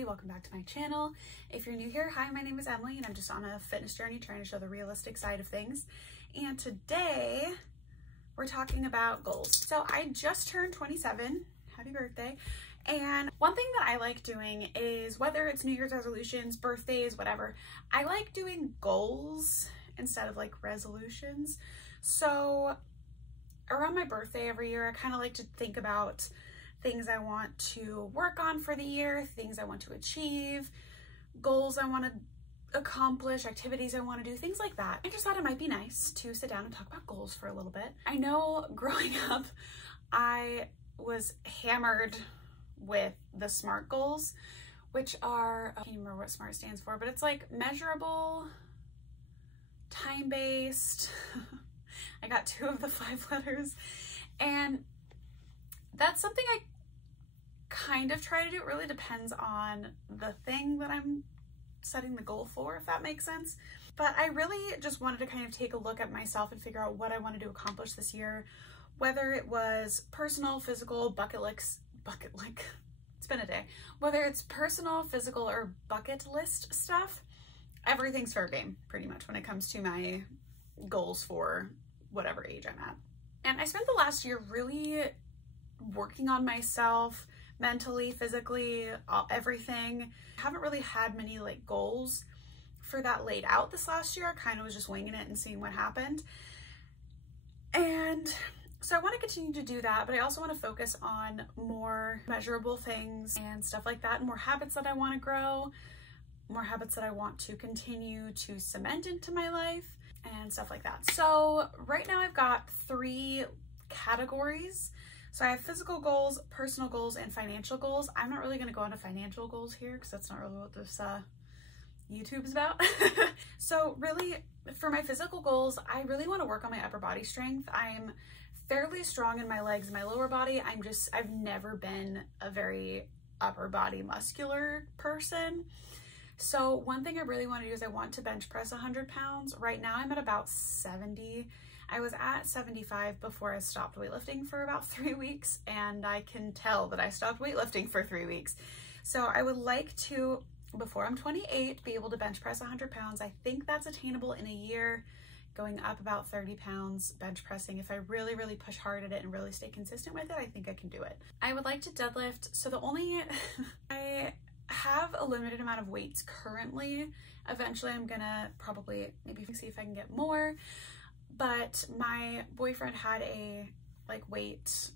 everybody, welcome back to my channel. If you're new here, hi, my name is Emily and I'm just on a fitness journey trying to show the realistic side of things. And today we're talking about goals. So I just turned 27, happy birthday. And one thing that I like doing is, whether it's New Year's resolutions, birthdays, whatever, I like doing goals instead of like resolutions. So around my birthday every year, I kind of like to think about things I want to work on for the year, things I want to achieve, goals I want to accomplish, activities I want to do, things like that. I just thought it might be nice to sit down and talk about goals for a little bit. I know growing up, I was hammered with the SMART goals, which are, I can't even remember what SMART stands for, but it's like measurable, time-based. I got 2 of the 5 letters, and that's something I kind of try to do. It really depends on the thing that I'm setting the goal for, if that makes sense. But I really just wanted to kind of take a look at myself and figure out what I wanted to accomplish this year, whether it was personal, physical, it's been a day. Whether it's personal, physical, or bucket list stuff, everything's fair game pretty much when it comes to my goals for whatever age I'm at. And I spent the last year really working on myself mentally, physically, everything. I haven't really had many like goals for that laid out this last year. I kind of was just winging it and seeing what happened. And so I want to continue to do that, but I also want to focus on more measurable things and stuff like that, more habits that I want to grow, more habits that I want to continue to cement into my life and stuff like that. So right now I've got 3 categories. So I have physical goals, personal goals, and financial goals. I'm not really going to go into financial goals here because that's not really what this YouTube's about. So really, for my physical goals, I really want to work on my upper body strength. I'm fairly strong in my legs and my lower body. I've never been a very upper body muscular person. So one thing I really want to do is I want to bench press 100 pounds. Right now I'm at about 70. I was at 75 before I stopped weightlifting for about 3 weeks, and I can tell that I stopped weightlifting for 3 weeks. So I would like to, before I'm 28, be able to bench press 100 pounds. I think that's attainable in a year, going up about 30 pounds bench pressing. If I really, really push hard at it and really stay consistent with it, I think I can do it. I would like to deadlift. So I have a limited amount of weights currently. Eventually I'm gonna probably maybe see if I can get more. But my boyfriend had a weight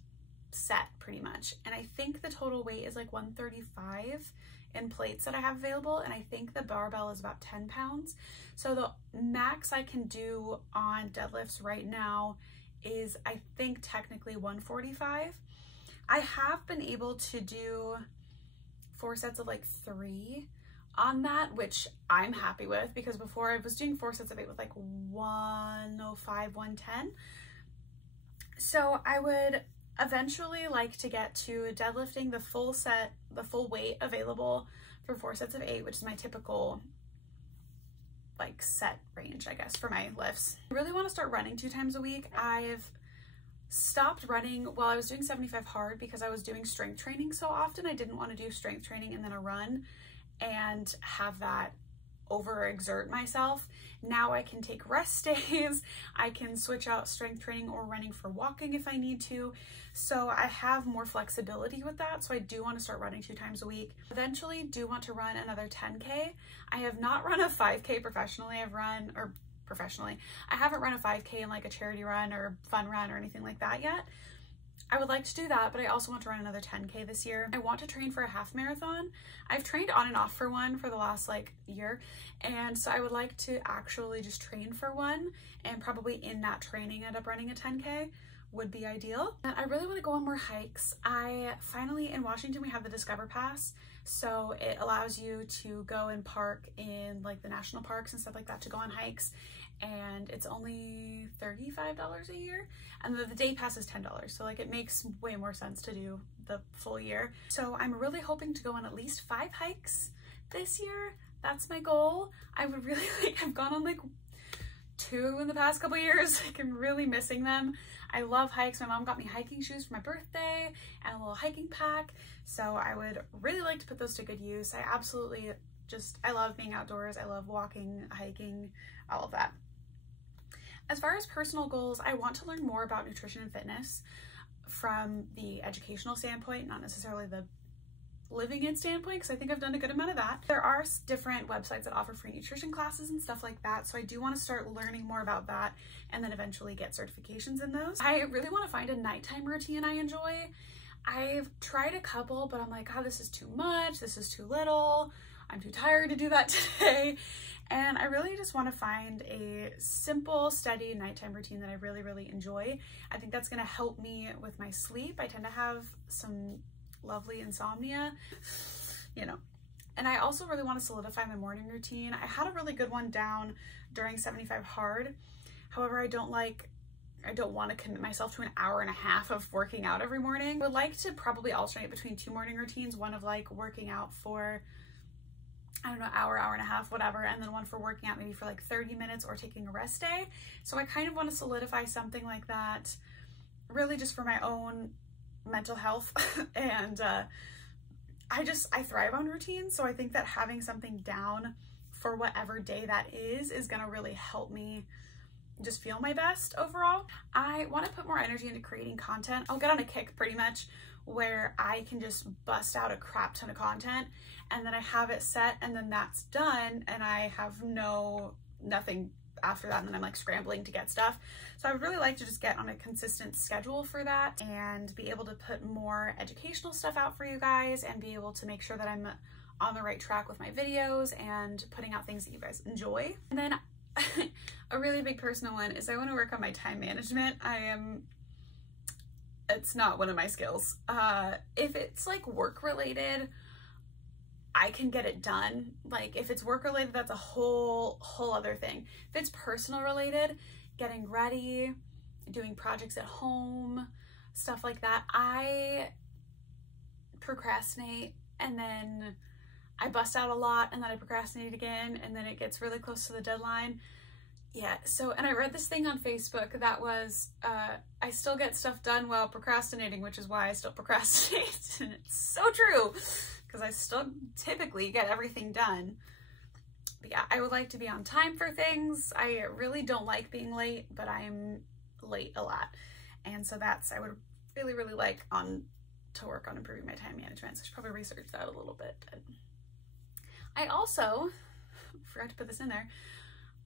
set pretty much. And I think the total weight is like 135 in plates that I have available. And I think the barbell is about 10 pounds. So the max I can do on deadlifts right now is, I think, technically 145. I have been able to do 4 sets of like 3 on that, which I'm happy with, because before I was doing 4 sets of 8 with like 105, 110. So I would eventually like to get to deadlifting the full set, the full weight available for 4 sets of 8, which is my typical like set range, I guess, for my lifts. I really want to start running 2 times a week. I've stopped running while I was doing 75 hard because I was doing strength training so often. I didn't want to do strength training and then a run and have that overexert myself. Now I can take rest days. I can switch out strength training or running for walking if I need to. So I have more flexibility with that. So I do want to start running 2 times a week. Eventually do want to run another 10K. I have not run a 5K professionally. I haven't run a 5K in like a charity run or fun run or anything like that yet. I would like to do that, but I also want to run another 10K this year. I want to train for a half marathon. I've trained on and off for one for the last year. And so I would like to actually just train for one, and probably in that training end up running a 10K would be ideal. And I really want to go on more hikes. Finally, in Washington, we have the Discover Pass. So it allows you to go and park in like the national parks and stuff like that to go on hikes. And it's only $35 a year, and the day pass is $10. So like it makes way more sense to do the full year. So I'm really hoping to go on at least 5 hikes this year. That's my goal. I would really I've gone on like 2 in the past couple years. Like, I'm really missing them. I love hikes. My mom got me hiking shoes for my birthday and a little hiking pack. So I would really like to put those to good use. I love being outdoors. I love walking, hiking, all of that. As far as personal goals, I want to learn more about nutrition and fitness from the educational standpoint, not necessarily the living in standpoint, because I think I've done a good amount of that. There are different websites that offer free nutrition classes and stuff like that, so I do want to start learning more about that and then eventually get certifications in those. I really want to find a nighttime routine I enjoy. I've tried a couple, but I'm like, God, this is too much, this is too little, I'm too tired to do that today. And I really just want to find a simple, steady nighttime routine that I really, really enjoy. I think that's going to help me with my sleep. I tend to have some lovely insomnia, you know. And I also really want to solidify my morning routine. I had a really good one down during 75 Hard. However, I don't want to commit myself to an hour and a half of working out every morning. I would like to probably alternate between 2 morning routines, one of like working out for, I don't know, hour and a half, whatever, and then one for working out maybe for like 30 minutes or taking a rest day. So I kind of want to solidify something like that, really just for my own mental health. And I thrive on routines, so I think that having something down for whatever day that is gonna really help me just feel my best overall. I want to put more energy into creating content. I'll get on a kick pretty much where I can just bust out a crap ton of content and then I have it set and then that's done and I have nothing after that, and then I'm like scrambling to get stuff. So I would really like to just get on a consistent schedule for that and be able to put more educational stuff out for you guys and be able to make sure that I'm on the right track with my videos and putting out things that you guys enjoy. And then a really big personal one is I want to work on my time management. It's not one of my skills. If it's like work related, I can get it done. Like if it's work related, that's a whole other thing. If it's personal related, getting ready, doing projects at home, stuff like that, I procrastinate and then I bust out a lot and then I procrastinate again and then it gets really close to the deadline. Yeah, so, and I read this thing on Facebook that was, I still get stuff done while procrastinating, which is why I still procrastinate. And it's so true, because I still typically get everything done. But yeah, I would like to be on time for things. I really don't like being late, but I'm late a lot. And so I would really, really like to work on improving my time management. So I should probably research that a little bit. But I also, forgot to put this in there,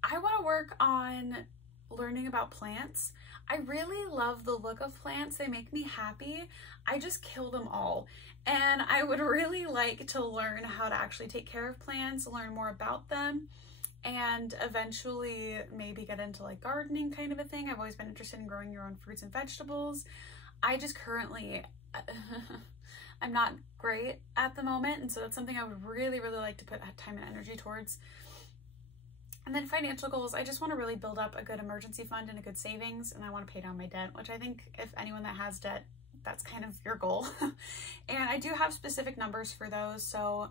I want to work on learning about plants. I really love the look of plants. They make me happy. I just kill them all. And I would really like to learn how to actually take care of plants, learn more about them, and eventually maybe get into like gardening kind of a thing. I've always been interested in growing your own fruits and vegetables. I just currently, I'm not great at the moment. And so that's something I would really, really like to put time and energy towards. And then financial goals, I just want to really build up a good emergency fund and a good savings, and I want to pay down my debt, which I think if anyone that has debt, that's kind of your goal. And I do have specific numbers for those, so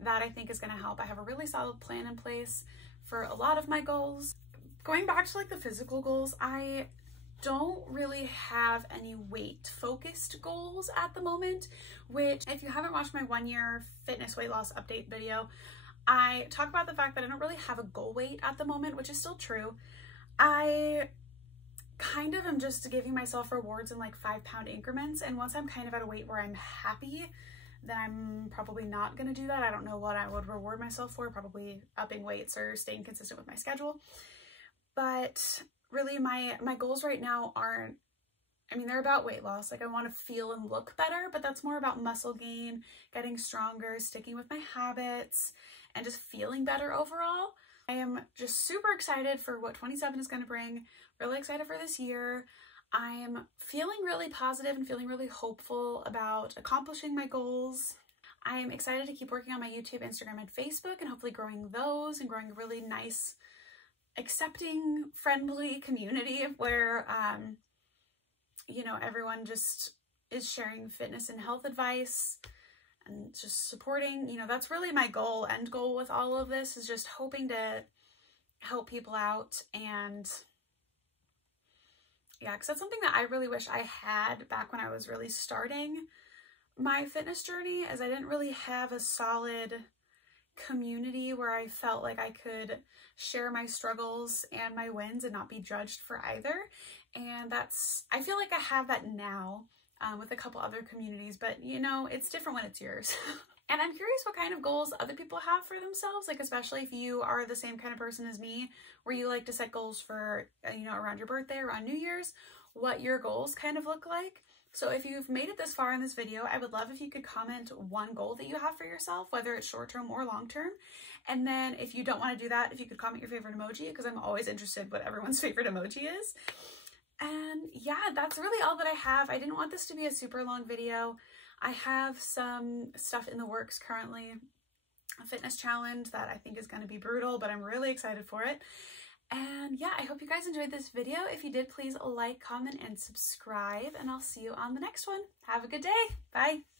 that I think is going to help. I have a really solid plan in place for a lot of my goals. Going back to like the physical goals, I don't really have any weight focused goals at the moment, which if you haven't watched my 1-year fitness weight loss update video, I talk about the fact that I don't really have a goal weight at the moment, which is still true. I kind of am just giving myself rewards in like 5-pound increments. And once I'm kind of at a weight where I'm happy, then I'm probably not going to do that. I don't know what I would reward myself for, probably upping weights or staying consistent with my schedule. But really my goals right now aren't, I mean, they're about weight loss. Like I want to feel and look better, but that's more about muscle gain, getting stronger, sticking with my habits, and just feeling better overall. I am just super excited for what 27 is going to bring. Really excited for this year. I am feeling really positive and feeling really hopeful about accomplishing my goals. I am excited to keep working on my YouTube, Instagram, and Facebook, and hopefully growing those and growing a really nice, accepting, friendly community where, you know, everyone just is sharing fitness and health advice and just supporting. You know, that's really my goal, end goal with all of this, is just hoping to help people out. And yeah, because that's something that I really wish I had back when I was really starting my fitness journey, as I didn't really have a solid community where I felt like I could share my struggles and my wins and not be judged for either. And I feel like I have that now with a couple other communities, but you know, it's different when it's yours. And I'm curious what kind of goals other people have for themselves, like especially if you are the same kind of person as me, where you like to set goals for, you know, around your birthday or on New Year's, what your goals kind of look like. So if you've made it this far in this video, I would love if you could comment one goal that you have for yourself, whether it's short-term or long-term. And then if you don't want to do that, if you could comment your favorite emoji, because I'm always interested what everyone's favorite emoji is. And yeah, that's really all that I have. I didn't want this to be a super long video. I have some stuff in the works currently, a fitness challenge that I think is going to be brutal, but I'm really excited for it. And yeah, I hope you guys enjoyed this video. If you did, please like, comment, and subscribe, and I'll see you on the next one. Have a good day. Bye.